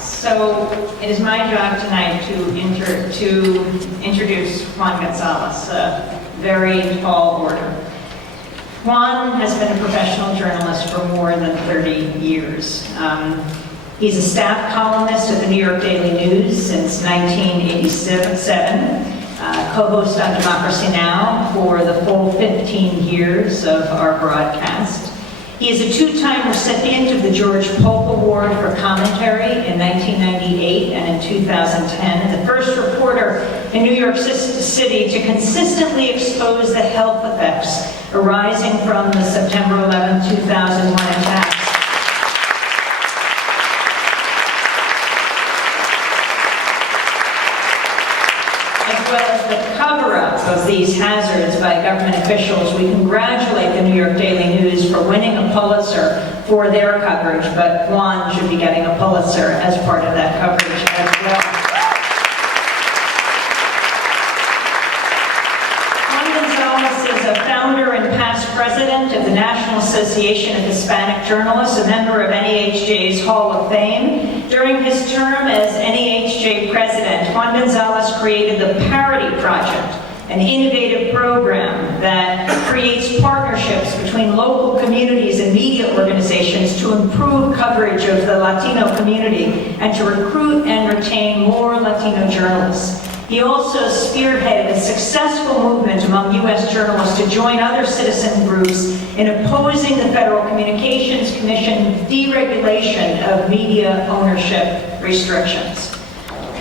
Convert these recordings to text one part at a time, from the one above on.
So it is my job tonight to introduce Juan Gonzalez, a very tall order. Juan has been a professional journalist for more than 30 years. He's a staff columnist at the New York Daily News since 1987, co-host on Democracy Now! For the full 15 years of our broadcast. He is a two-time recipient of the George Polk Award for Commentary in 1998 and in 2010, and the first reporter in New York City to consistently expose the health effects arising from the September 11, 2001 attacks. As well as the cover-up of these hazards by government officials. We congratulate the New York Daily News for winning a Pulitzer for their coverage, but Juan should be getting a Pulitzer as part of that coverage as well. Juan Gonzalez is a founder and past president of the National Association of Hispanic Journalists, a member of NEHJ's Hall of Fame. During his term as NEHJ president, Juan Gonzalez created the Parity Project, an innovative program that creates partnerships between local communities and media organizations to improve coverage of the Latino community and to recruit and retain more Latino journalists. He also spearheaded a successful movement among U.S. journalists to join other citizen groups in opposing the Federal Communications Commission deregulation of media ownership restrictions.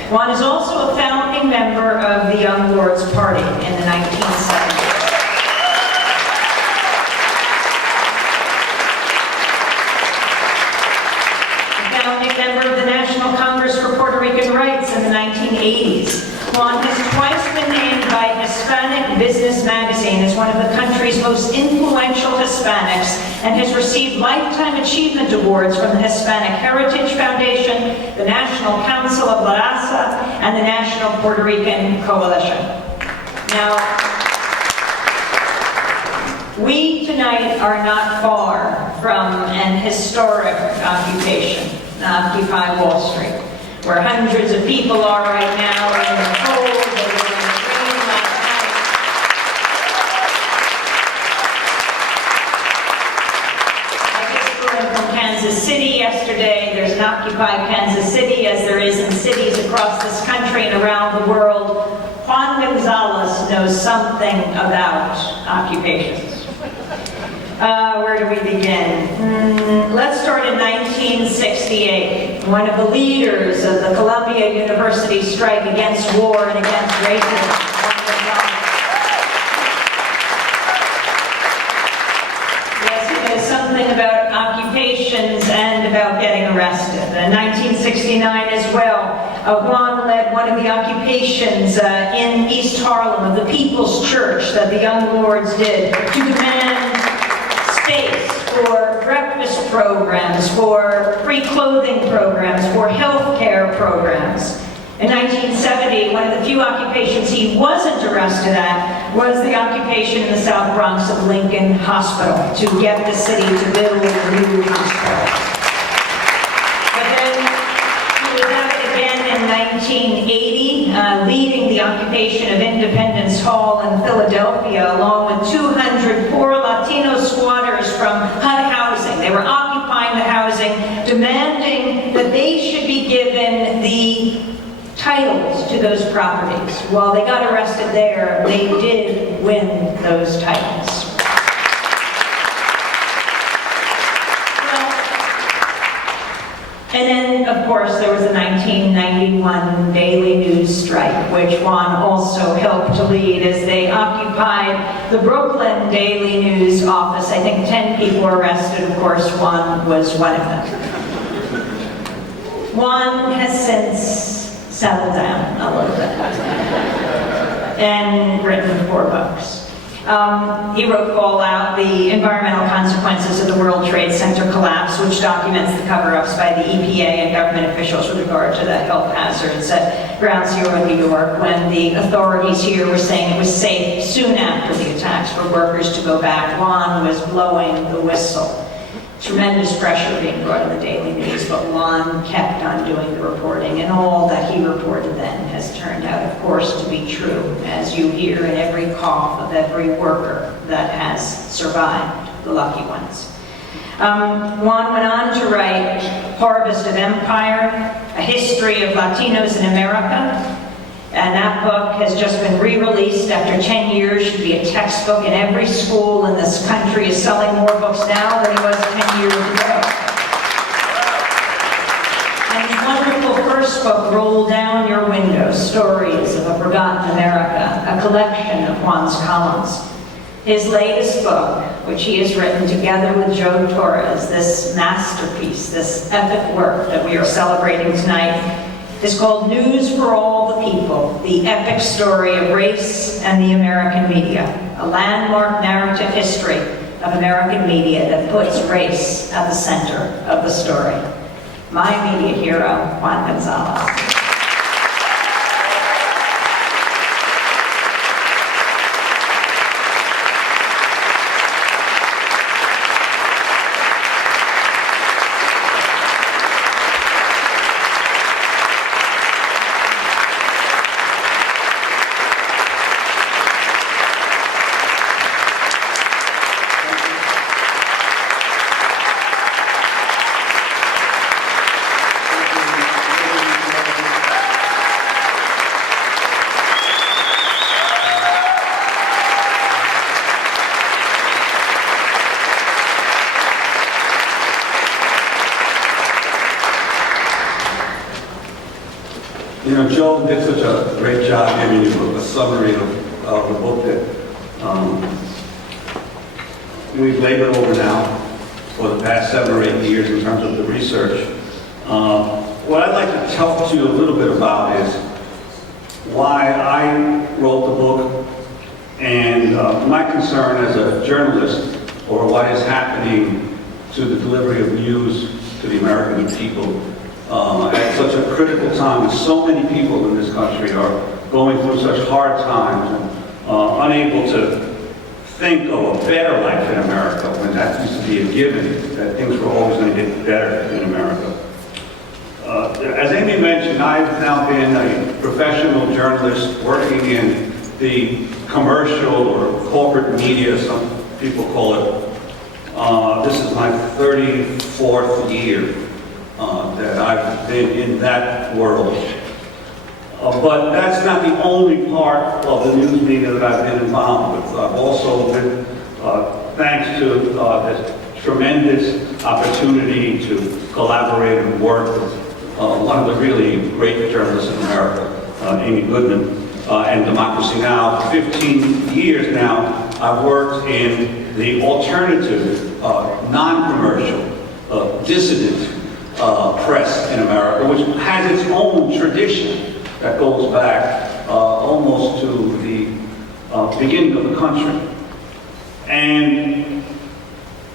Juan is also a founding member of the Young Lords Party in the 1970s. A founding member of the National Congress for Puerto Rican Rights in the 1980s. Juan has twice been named by Hispanic Business Magazine as one of the country's most influential Hispanics and has received Lifetime Achievement Awards from the Hispanic Heritage Foundation, the National Council of La Raza, and the National Puerto Rican Coalition. Now, we tonight are not far from an historic occupation, Occupy Wall Street, where hundreds of people are right now in the cold, they're in the rain last night. I just flew in from Kansas City yesterday. There's an Occupy Kansas City, as there is in cities across this country and around the world. Juan Gonzalez knows something about occupations. Where do we begin? Let's start in 1968. One of the leaders of the Columbia University strike against war and against racism. Yes, he knows something about occupations and about getting arrested. In 1969 as well, Juan led one of the occupations in East Harlem of the People's Church that the Young Lords did to demand space for breakfast programs, for free clothing programs, for health care programs. In 1970, one of the few occupations he wasn't arrested at was the occupation in the South Bronx of Lincoln Hospital to get the city to build a new hospital. But then he was at it again in 1980, leading the occupation of Independence Hall in Philadelphia, along with 200 poor Latino squatters from HUD housing. They were occupying the housing, demanding that they should be given the titles to those properties. While they got arrested there, they did win those titles. And then, of course, there was the 1991 Daily News strike, which Juan also helped to lead as they occupied the Brooklyn Daily News office. I think 10 people were arrested. Of course, Juan was one of them. Juan has since settled down a little bit and written 4 books. He wrote Fallout, the environmental consequences of the World Trade Center collapse, which documents the cover-ups by the EPA and government officials with regard to the health hazards at Ground Zero in New York, when the authorities here were saying it was safe soon after the attacks for workers to go back. Juan was blowing the whistle. tremendous pressure being brought in the daily news, but Juan kept on doing the reporting, and all that he reported then has turned out, of course, to be true, as you hear in every cough of every worker that has survived, the lucky ones. Juan went on to write Harvest of Empire, A History of Latinos in America, and that book has just been re-released after 10 years, should be a textbook in every school in this country, is selling more books now than it was 10 years ago. And his wonderful first book, Roll Down Your Window, Stories of a Forgotten America, a collection of Juan's columns. His latest book, which he has written together with Joe Torres, this masterpiece, this epic work that we are celebrating tonight, is called News for All the People, the epic story of race and the American media, a landmark narrative history of American media that puts race at the center of the story. My media hero, Juan Gonzalez. You know, Joe did such a great job giving you a summary of the book that we've labored over now for the past 7 or 8 years in terms of the research. What I'd like to talk to you a little bit about is why I wrote the book and my concern as a journalist or what is happening to the delivery of news to the American people at such a critical time. So many people in this country are going through such hard times and unable to think of a better life in America when that used to be a given, that things were always going to get better in America. As Amy mentioned, I've now been a professional journalist working in the commercial or corporate media, some people call it. This is my 34th year that I've been in that world. But that's not the only part of the news media that I've been involved with. I've also been, thanks to this tremendous opportunity to collaborate and work with one of the really great journalists in America, Amy Goodman, and Democracy Now! For 15 years now, I've worked in the alternative, non-commercial, dissident press in America, which has its own tradition that goes back almost to the beginning of the country. And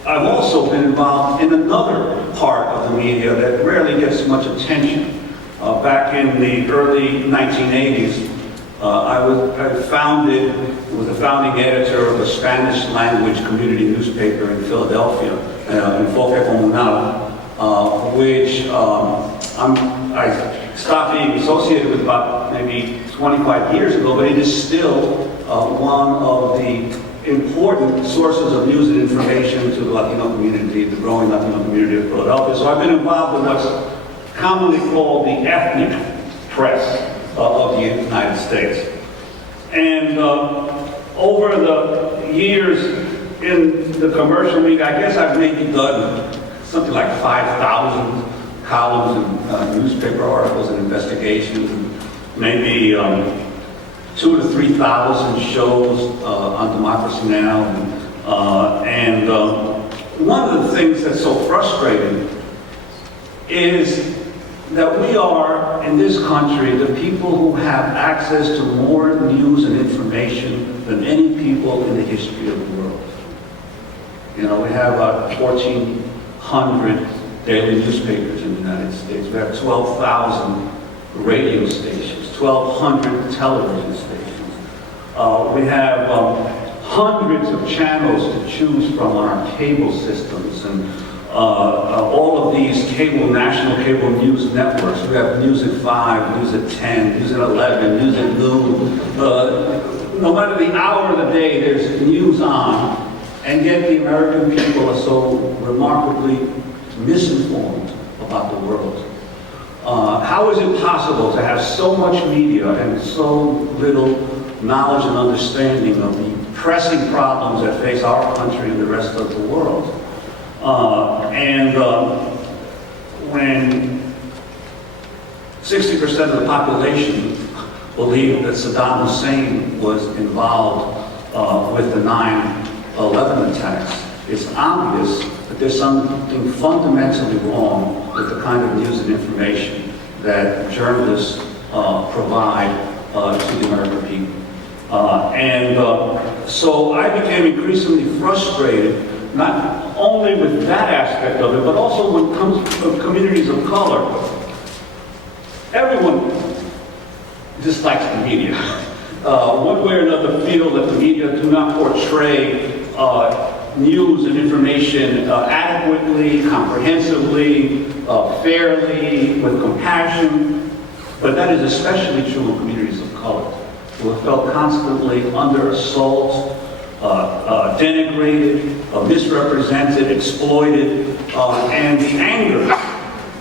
I've also been involved in another part of the media that rarely gets much attention. Back in the early 1980s, I was the founding editor of a Spanish language community newspaper in Philadelphia, Enfoque Comunal, which I stopped being associated with about maybe 25 years ago, but it is still one of the important sources of news and information to the Latino community, the growing Latino community of Philadelphia. So I've been involved in what's commonly called the ethnic press of the United States. And over the years in the commercial media, I guess I've maybe done something like 5,000 columns and newspaper articles and investigations, and maybe 2,000 to 3,000 shows on Democracy Now! And one of the things that's so frustrating is that we are, in this country, the people who have access to more news and information than any people in the history of the world. You know, we have 1,400 daily newspapers in the United States. We have 12,000 radio stations, 1,200 television stations. We have hundreds of channels to choose from on our cable systems, and all of these national cable news networks. We have News at 5, News at 10, News at 11, News at noon. No matter the hour of the day, there's news on, and yet the American people are so remarkably misinformed about the world. How is it possible to have so much media and so little knowledge and understanding of the pressing problems that face our country and the rest of the world? When 60% of the population believed that Saddam Hussein was involved with the 9/11 attacks, it's obvious that there's something fundamentally wrong with the kind of news and information that journalists provide to the American people. So I became increasingly frustrated, not only with that aspect of it, but also when it comes to communities of color. Everyone dislikes the media. One way or another feel that the media do not portray news and information adequately, comprehensively, fairly, with compassion. But that is especially true in communities of color, who have felt constantly under assault, denigrated, misrepresented, exploited, and the anger.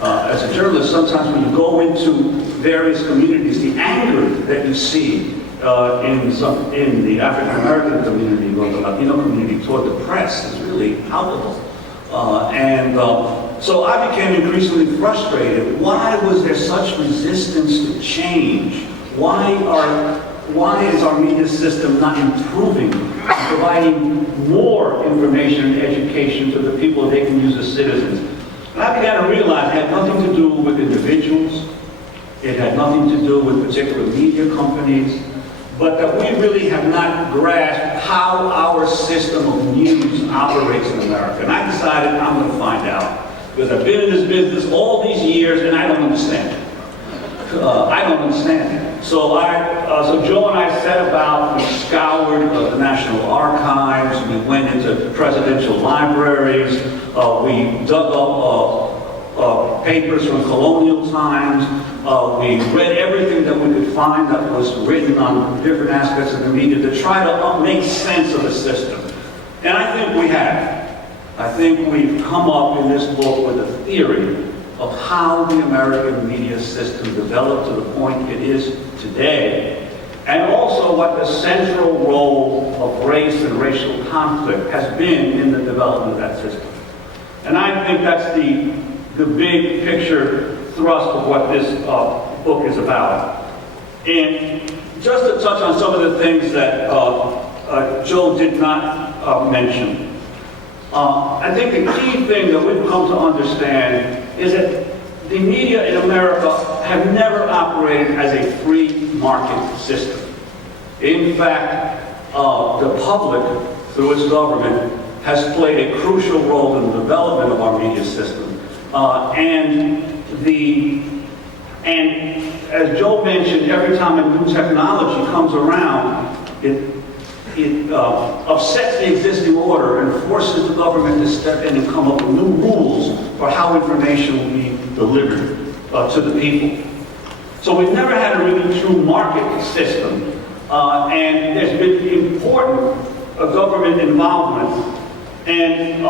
As a journalist, sometimes when you go into various communities, the anger that you see in the African American community or the Latino community toward the press is really palpable. So I became increasingly frustrated. Why was there such resistance to change? Why is our media system not improving, providing more information and education to the people they can use as citizens? And I began to realize it had nothing to do with individuals. It had nothing to do with particular media companies, but that we really have not grasped how our system of news operates in America. And I decided I'm going to find out, because I've been in this business all these years and I don't understand it. I don't understand it. So Joe and I set about, we scoured the National Archives, we went into presidential libraries, we dug up papers from colonial times, we read everything that we could find that was written on different aspects of the media to try to make sense of the system. And I think we have. I think we've come up in this book with a theory of how the American media system developed to the point it is today, and also what the central role of race and racial conflict has been in the development of that system. And I think that's the big picture thrust of what this book is about. And just to touch on some of the things that Joe did not mention, I think the key thing that we've come to understand is that the media in America have never operated as a free market system. In fact, the public, through its government, has played a crucial role in the development of our media system. And as Joe mentioned, every time a new technology comes around, it upsets the existing order and forces the government to step in and come up with new rules for how information will be delivered to the people. So we've never had a really true market system, and there's been important government involvement, and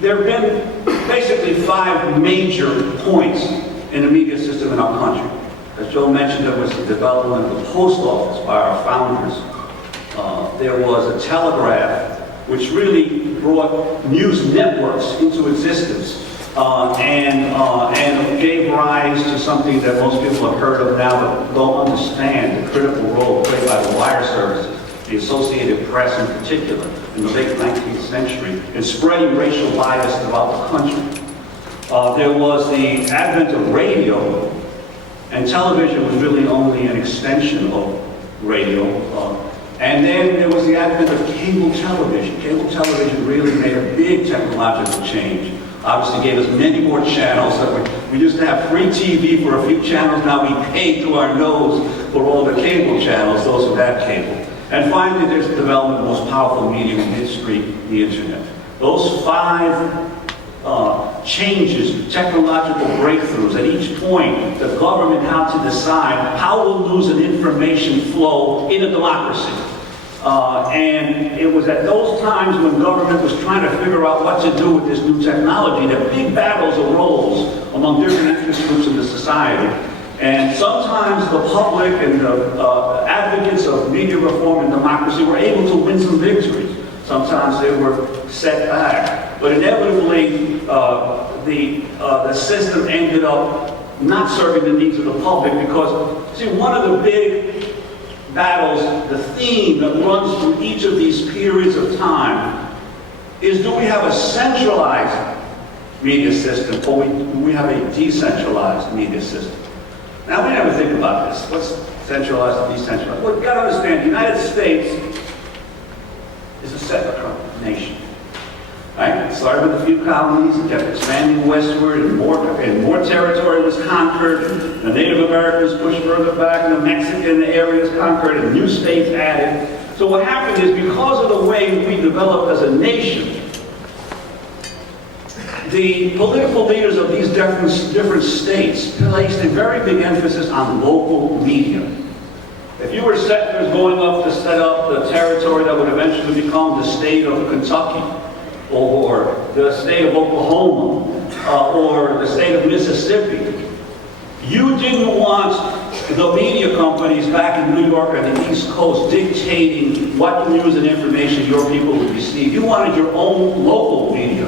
there have been basically 5 major points in the media system in our country. As Joe mentioned, there was the development of the post office by our founders. There was a telegraph, which really brought news networks into existence and gave rise to something that most people have heard of now but don't understand, the critical role played by the wire services, the Associated Press in particular, in the late 19th century, in spreading racial bias throughout the country. There was the advent of radio, and television was really only an extension of radio. And then there was the advent of cable television. Cable television really made a big technological change. Obviously gave us many more channels. We used to have free TV for a few channels. Now we pay through our nose for all the cable channels, those who had cable. And finally, there's the development of the most powerful medium in history, the internet. those 5 changes, technological breakthroughs, at each point, the government had to decide how we'll use an information flow in a democracy. And it was at those times when government was trying to figure out what to do with this new technology that big battles arose among different interest groups in the society. And sometimes the public and the advocates of media reform and democracy were able to win some victories. Sometimes they were set back. But inevitably, the system ended up not serving the needs of the public because, see, one of the big battles, the theme that runs through each of these periods of time is, do we have a centralized media system or do we have a decentralized media system? Now, we never think about this. What's centralized and decentralized? Well, you've got to understand, the United States is a settler nation. Right? It started with a few colonies, it kept expanding westward, and more territory was conquered, and the Native Americans pushed further back, and the Mexican areas conquered, and new states added. So what happened is, because of the way we developed as a nation, the political leaders of these different states placed a very big emphasis on local media. If you were settlers going up to set up the territory that would eventually become the state of Kentucky, or the state of Oklahoma, or the state of Mississippi, you didn't want the media companies back in New York and the East Coast dictating what news and information your people would receive. You wanted your own local media.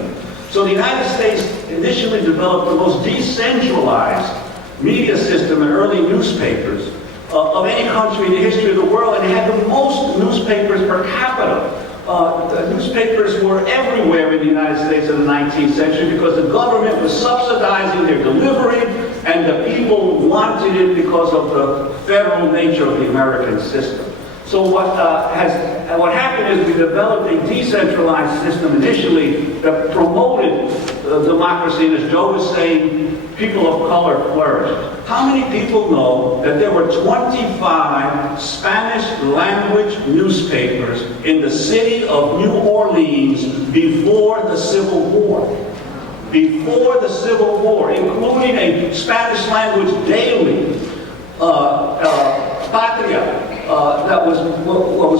So the United States initially developed the most decentralized media system and early newspapers of any country in the history of the world, and it had the most newspapers per capita. The newspapers were everywhere in the United States in the 19th century because the government was subsidizing their delivery, and the people wanted it because of the federal nature of the American system. So what happened is we developed a decentralized system initially that promoted democracy, and as Joe was saying, people of color flourished. How many people know that there were 25 Spanish language newspapers in the city of New Orleans before the Civil War? Before the Civil War, including a Spanish language daily, Patria, that was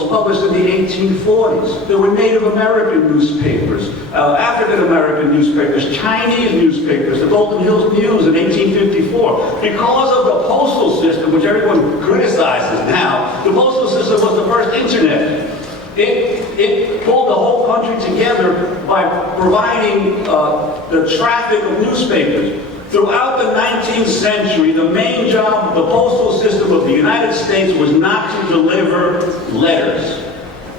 published in the 1840s. There were Native American newspapers, African American newspapers, Chinese newspapers, the Golden Hills News in 1854. Because of the postal system, which everyone criticizes now, the postal system was the first internet. It pulled the whole country together by providing the traffic of newspapers. Throughout the 19th century, the main job of the postal system of the United States was not to deliver letters.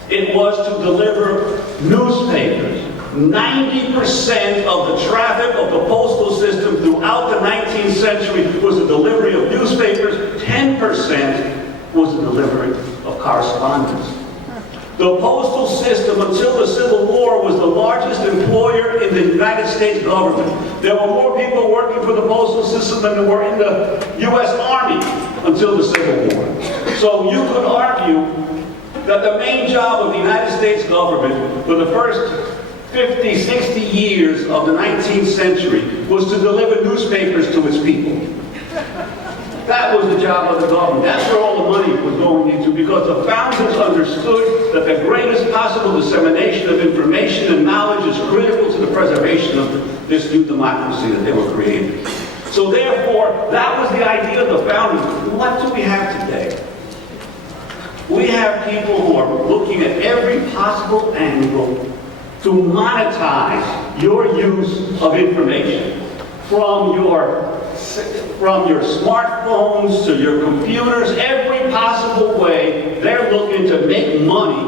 It was to deliver newspapers. 90% of the traffic of the postal system throughout the 19th century was the delivery of newspapers. 10% was the delivery of correspondence. The postal system, until the Civil War, was the largest employer in the United States government. There were more people working for the postal system than there were in the U.S. Army until the Civil War. So you could argue that the main job of the United States government for the first 50, 60 years of the 19th century was to deliver newspapers to its people. That was the job of the government. That's where all the money was going into, because the founders understood that the greatest possible dissemination of information and knowledge is critical to the preservation of this new democracy that they were creating. So therefore, that was the idea of the founders. What do we have today? We have people who are looking at every possible angle to monetize your use of information, from your smartphones to your computers, every possible way. They're looking to make money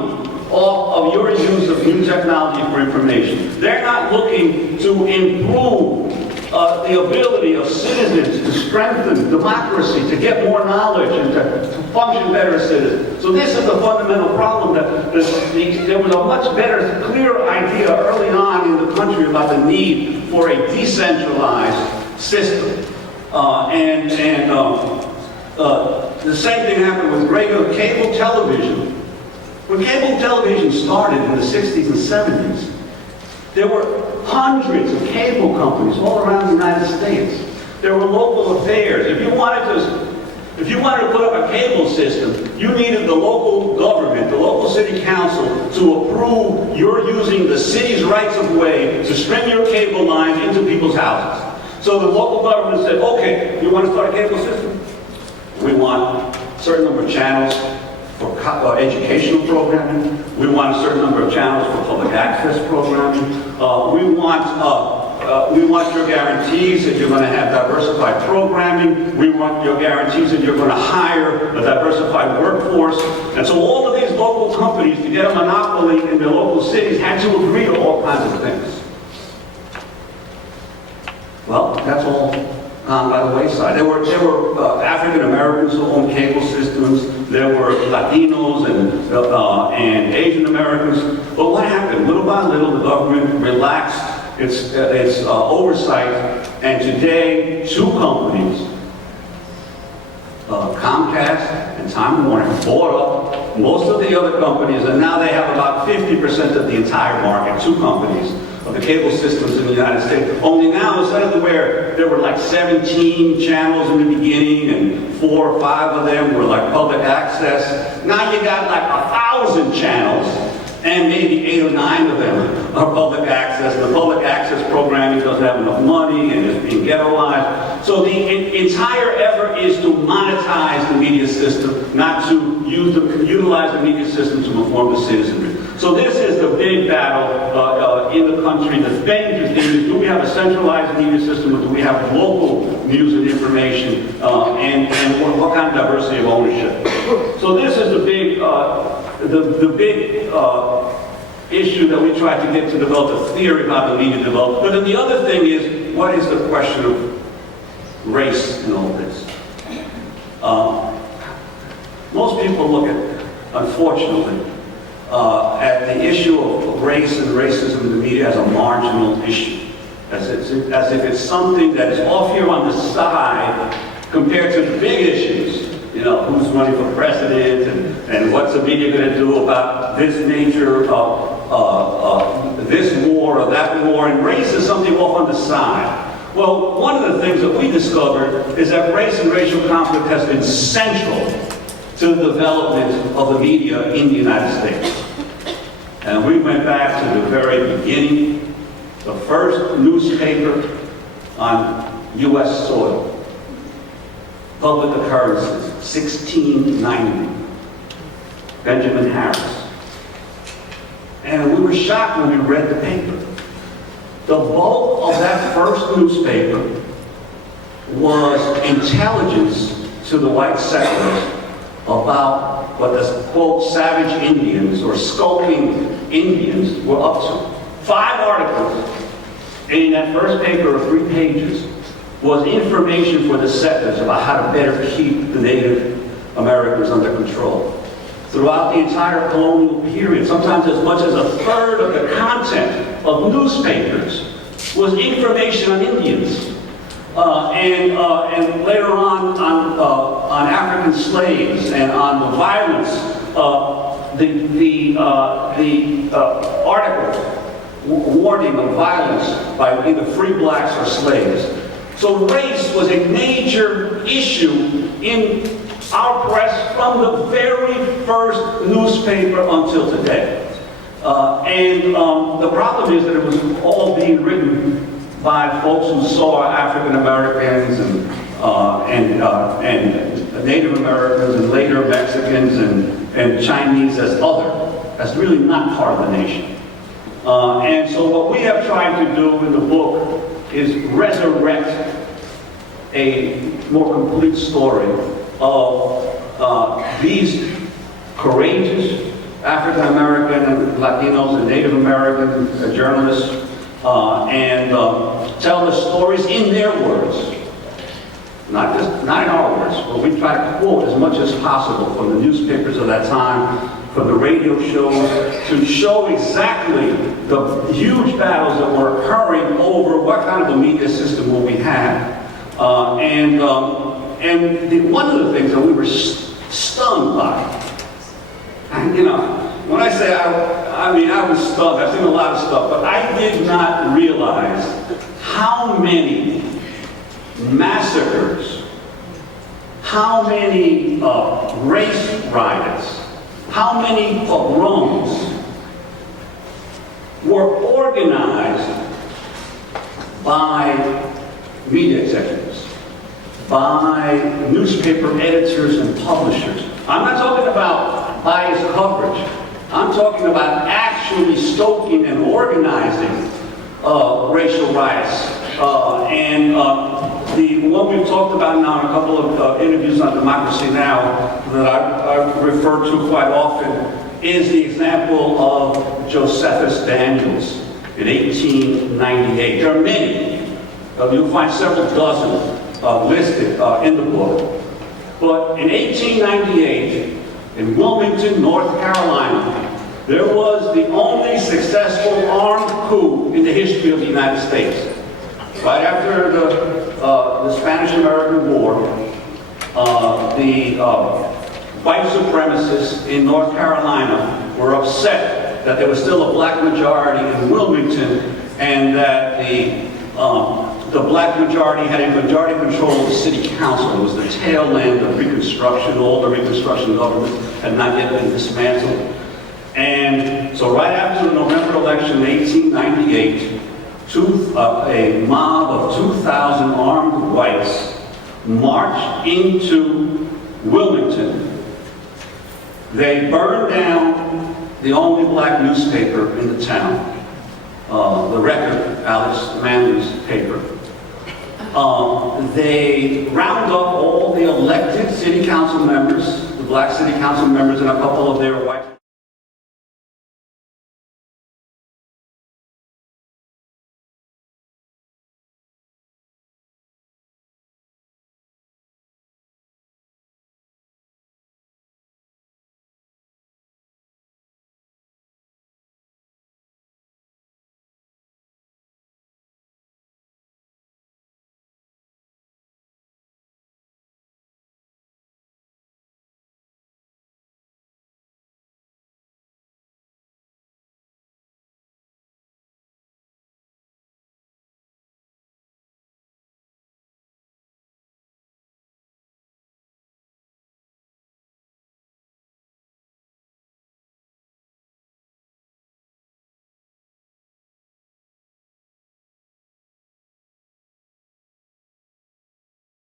off of your use of new technology for information. They're not looking to improve the ability of citizens to strengthen democracy, to get more knowledge, and to function better as citizens. So this is the fundamental problem, that there was a much better, clearer idea early on in the country about the need for a decentralized system. The same thing happened with regular cable television. When cable television started in the 60s and 70s, There were hundreds of cable companies all around the United States. There were local affairs. If you wanted to put up a cable system, you needed the local government, the local city council, to approve you're using the city's rights of way to string your cable lines into people's houses. So the local government said, okay, you want to start a cable system? We want a certain number of channels for educational programming. We want a certain number of channels for public access programming. We want your guarantees that you're going to have diversified programming. We want your guarantees that you're going to hire a diversified workforce. And so all of these local companies, to get a monopoly in their local cities, had to agree to all kinds of things. Well, that's all gone by the wayside. There were African Americans who owned cable systems. There were Latinos and Asian Americans. But what happened? Little by little, the government relaxed its oversight, and today, two companies, Comcast and Time Warner, bought up most of the other companies, and now they have about 50% of the entire market, two companies, of the cable systems in the United States. Only now, instead of where there were like 17 channels in the beginning and 4 or 5 of them were like public access, now you got like 1,000 channels and maybe 8 or 9 of them are public access. The public access programming doesn't have enough money and is being ghettoized. So the entire effort is to monetize the media system, not to utilize the media system to inform the citizenry. So this is the big battle in the country. The dangerous thing is, do we have a centralized media system, or do we have local news and information, and what kind of diversity of ownership? So this is the big issue that we try to get to develop a theory about the media development. But then the other thing is, what is the question of race in all this? Most people look at, unfortunately, at the issue of race and racism in the media as a marginal issue, as if it's something that is off here on the side compared to the big issues. You know, who's running for president, and what's the media going to do about this nature of this war or that war, and race is something off on the side. Well, one of the things that we discovered is that race and racial conflict has been central to the development of the media in the United States. And we went back to the very beginning, the first newspaper on U.S. soil. Public Occurrences, 1690, Benjamin Harris. And we were shocked when we read the paper. The bulk of that first newspaper was intelligence to the white settlers about what the, quote, savage Indians or skulking Indians were up to. 5 articles in that first paper of 3 pages was information for the settlers about how to better keep the Native Americans under control. Throughout the entire colonial period, sometimes as much as a third of the content of newspapers was information on Indians. And later on African slaves and on the violence, the article warning of violence by either free blacks or slaves. So race was a major issue in our press from the very first newspaper until today. The problem is that it was all being written by folks who saw African Americans and Native Americans and later Mexicans and Chinese as other, as really not part of the nation. And so what we have tried to do in the book is resurrect a more complete story of these courageous African American and Latinos and Native American journalists and tell the stories in their words, not in our words, but we try to quote as much as possible from the newspapers of that time, from the radio shows, to show exactly the huge battles that were occurring over what kind of a media system will we have. One of the things that we were stunned by, and when I say I mean, I was stunned. I've seen a lot of stuff, but I did not realize how many massacres, how many race riots, how many pogroms were organized by media executives, by newspaper editors and publishers. I'm not talking about biased coverage. I'm talking about actually stoking and organizing racial riots. The one we've talked about now in a couple of interviews on Democracy Now! That I refer to quite often is the example of Josephus Daniels in 1898. There are many. You'll find several dozen listed in the book. But in 1898, in Wilmington, North Carolina, there was the only successful armed coup in the history of the United States. Right after the Spanish-American War, the white supremacists in North Carolina were upset that there was still a black majority in Wilmington and that the black majority had a majority control of the city council. It was the tail end of Reconstruction. All the Reconstruction government had not yet been dismantled. And so right after the November election in 1898, a mob of 2,000 armed whites marched into Wilmington. They burned down the only black newspaper in the town, the Record, Alice Manley's paper. They round up all the elected city council members, the black city council members, and a couple of their white